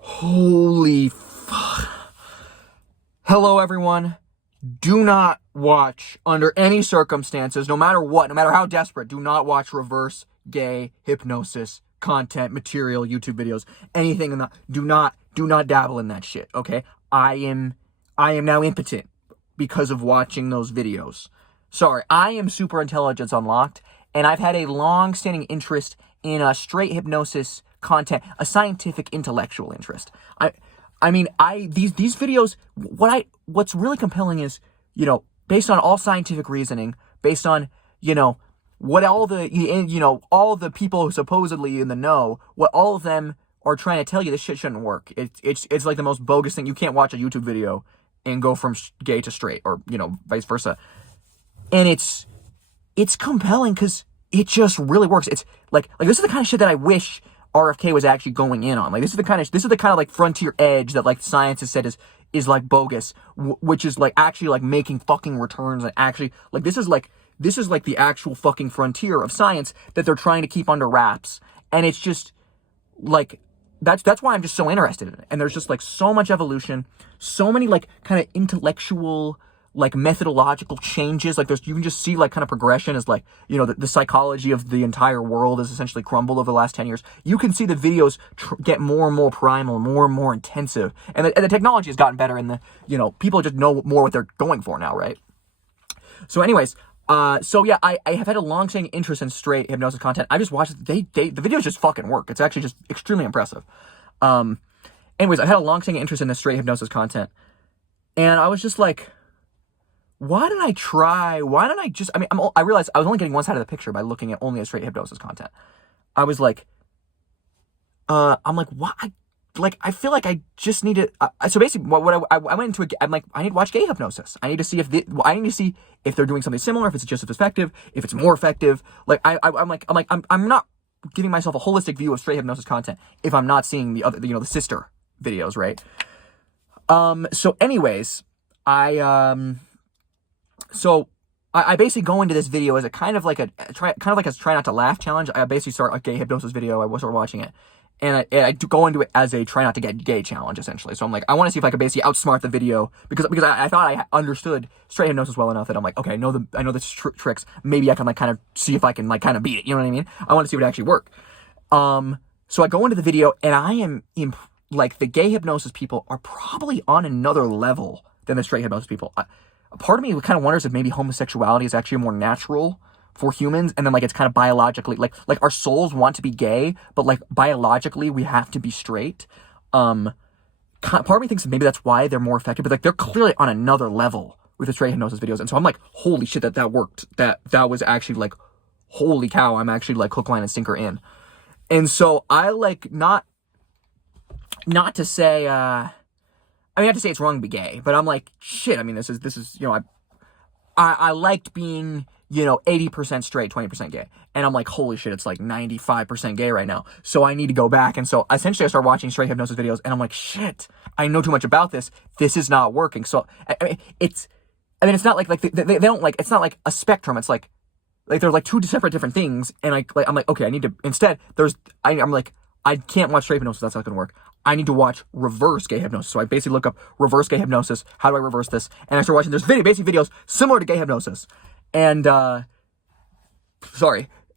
Holy fuck. Hello, everyone. Do not watch, under any circumstances, no matter what, no matter how desperate, do not watch reverse gay hypnosis content, material, YouTube videos, anything in that. Do not dabble in that shit, okay? I am now impotent because of watching those videos. Sorry, I am super intelligence unlocked, and I've had a long-standing interest in straight hypnosis content, a scientific intellectual interest. These videos, what's really compelling is, based on all scientific reasoning, based on, what all the people supposedly in the know, what all of them are trying to tell you, this shit shouldn't work. It's like the most bogus thing. You can't watch a YouTube video and go from gay to straight, or, vice versa. And it's compelling because it just really works. It's like this is the kind of shit that I wish RFK was actually going in on. Like, this is the kind of like frontier edge that like science has said is like bogus, which is like actually like making fucking returns, and actually like this is like the actual fucking frontier of science that they're trying to keep under wraps. And it's just like that's why I'm just so interested in it. And there's just like so much evolution, so many like kind of intellectual, like methodological changes. Like you can just see like kind of progression as like, the psychology of the entire world has essentially crumbled over the last 10 years. You can see the videos get more and more primal, more and more intensive. And the technology has gotten better, and people just know more what they're going for now, right? So anyways, I have had a long-standing interest in straight hypnosis content. I just watched it. The videos just fucking work. It's actually just extremely impressive. Anyways, I had a long-standing interest in the straight hypnosis content. And I was just like, why didn't I try? Why didn't I just, I realized I was only getting one side of the picture by looking at only a straight hypnosis content. I was like, what? I feel like I just need to, so basically I went into it, I'm like, I need to watch gay hypnosis. I need to see if they're doing something similar, if it's just as effective, if it's more effective. Like, I'm not giving myself a holistic view of straight hypnosis content if I'm not seeing the other, the sister videos, right? So anyways, I basically go into this video as a kind of like a try not to laugh challenge. I basically start a gay hypnosis video. I was watching it, and I do go into it as a try not to get gay challenge, essentially. So I'm like, I want to see if I could basically outsmart the video, because I thought I understood straight hypnosis well enough that I'm like, okay, I know the tricks. Maybe I can like kind of see if I can like kind of beat it. You know what I mean? I want to see what actually work. So I go into the video, and I am like, the gay hypnosis people are probably on another level than the straight hypnosis people. Part of me kind of wonders if maybe homosexuality is actually more natural for humans, and then like it's kind of biologically like our souls want to be gay, but like biologically we have to be straight. Part of me thinks maybe that's why they're more effective, but like they're clearly on another level with the straight hypnosis videos. And so I'm like, holy shit, that worked. That was actually like, holy cow, I'm actually like hook, line, and sinker in. And so I like not to say not to say it's wrong to be gay, but I'm like, shit, this is, I liked being, 80% straight, 20% gay. And I'm like, holy shit, it's like 95% gay right now. So I need to go back. And so essentially I start watching straight hypnosis videos, and I'm like, shit, I know too much about this. This is not working. So, it's not like they don't like, it's not like a spectrum. It's like they're like two separate different things. And I'm like, okay, I need to, instead, I'm like, I can't watch straight hypnosis. That's not going to work. I need to watch reverse gay hypnosis. So I basically look up reverse gay hypnosis. How do I reverse this? And I start watching, there's basic videos similar to gay hypnosis. And, and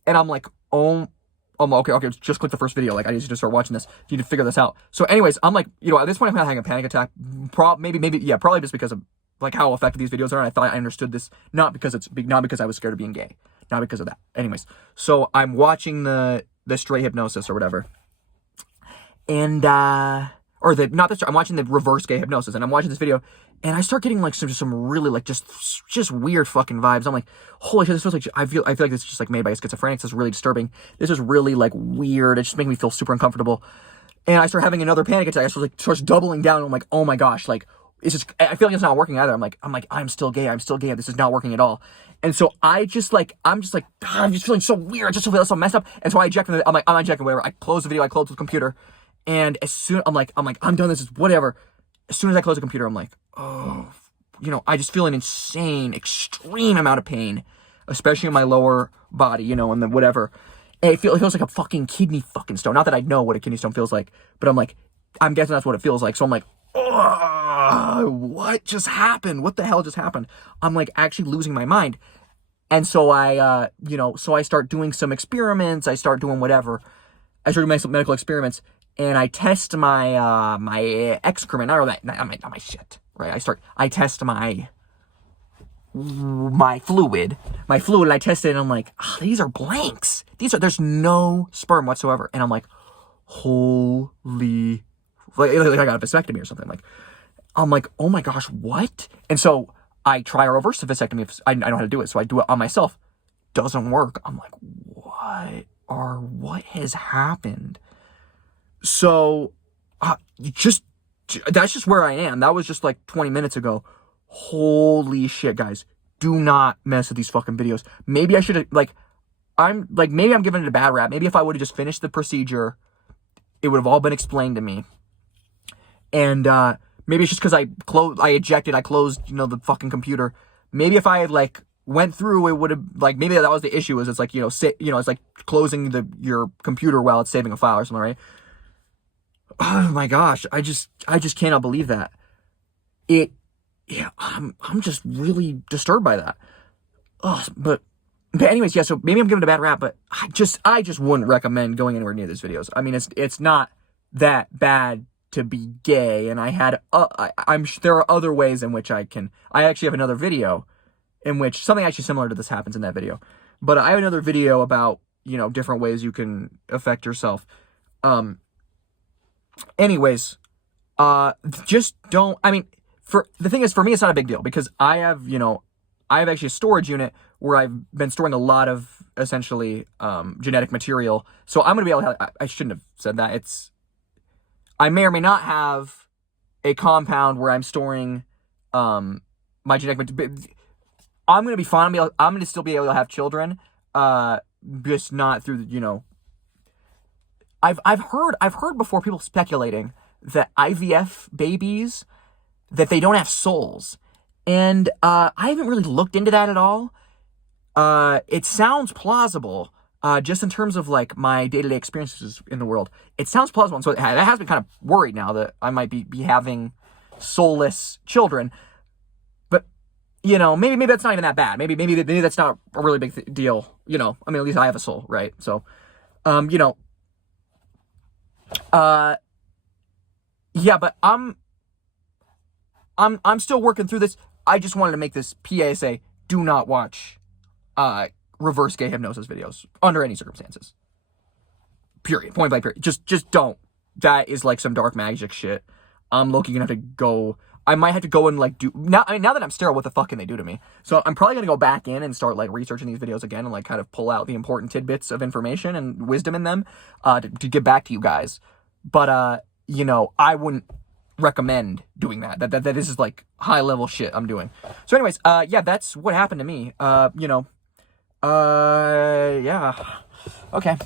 I'm like, okay, just click the first video. Like, I need to just start watching this. You need to figure this out. So anyways, I'm like, at this point I'm having a panic attack. Probably just because of like how effective these videos are. And I thought I understood this, not because I was scared of being gay. Not because of that. Anyways, so I'm watching the straight hypnosis or whatever. And, I'm watching the reverse gay hypnosis, and I'm watching this video, and I start getting like some really like just weird fucking vibes. I'm like, holy shit, this feels like, I feel like this is just like made by schizophrenics. This is really disturbing. This is really like weird. It's just making me feel super uncomfortable. And I start having another panic attack. I starts doubling down. And I'm like, oh my gosh, like, it's just, I feel like it's not working either. I'm like, I'm still gay. This is not working at all. And so I'm just feeling so weird. I just feel so messed up. And so I eject from I'm ejecting, whatever. I close the video. I close the computer. And as soon, I'm done, this is whatever. As soon as I close the computer, I'm like, oh, I just feel an insane, extreme amount of pain, especially in my lower body, and then whatever. it feels like a fucking kidney fucking stone. Not that I know what a kidney stone feels like, but I'm guessing that's what it feels like. So I'm like, oh, what just happened? What the hell just happened? I'm like actually losing my mind. And so I start doing some experiments. I start doing whatever. I start doing some medical experiments, and I test my my excrement, not my shit, right? I test my fluid, and I test it, and I'm like, these are blanks. There's no sperm whatsoever, and I'm like, holy, like I got a vasectomy or something. I'm like, oh my gosh, what? And so I try a reverse vasectomy. If I know how to do it, so I do it on myself. Doesn't work. I'm like, what has happened? So, that's just where I am. That was just like 20 minutes ago. Holy shit, guys. Do not mess with these fucking videos. Maybe I should have, maybe I'm giving it a bad rap. Maybe if I would have just finished the procedure, it would have all been explained to me. And, maybe it's just because I closed, the fucking computer. Maybe if I had, went through, it would have, maybe that was the issue, is it's it's like closing your computer while it's saving a file or something, right? Oh my gosh, I just cannot believe that. I'm just really disturbed by that. But anyways, yeah, so maybe I'm giving it a bad rap, but I just wouldn't recommend going anywhere near these videos. I mean, it's not that bad to be gay, and I had, there are other ways in which I actually have another video in which something actually similar to this happens in that video. But I have another video about, different ways you can affect yourself. Anyways, just don't, the thing is, for me, it's not a big deal, because I have actually a storage unit where I've been storing a lot of, essentially, genetic material. So I'm going to be able to I shouldn't have said that. I may or may not have a compound where I'm storing, my genetic material. I'm going to be fine. I'm going to still be able to have children, just not through, I've heard before people speculating that IVF babies, that they don't have souls. And I haven't really looked into that at all. It sounds plausible, just in terms of my day-to-day experiences in the world. It sounds plausible, and so that has me kind of worried now that I might be having soulless children. But maybe that's not even that bad. Maybe that's not a really big deal. At least I have a soul, right? So, yeah, but I'm still working through this. I just wanted to make this PSA: do not watch reverse gay hypnosis videos under any circumstances. Period. Point blank. Period. Just don't. That is some dark magic shit. I'm gonna have to go. I might have to go and do now. Now that I'm sterile, what the fuck can they do to me? So I'm probably gonna go back in and start researching these videos again and kind of pull out the important tidbits of information and wisdom in them to get back to you guys. But I wouldn't recommend doing that. That this is high level shit I'm doing. So anyways, yeah, that's what happened to me. Yeah. Okay.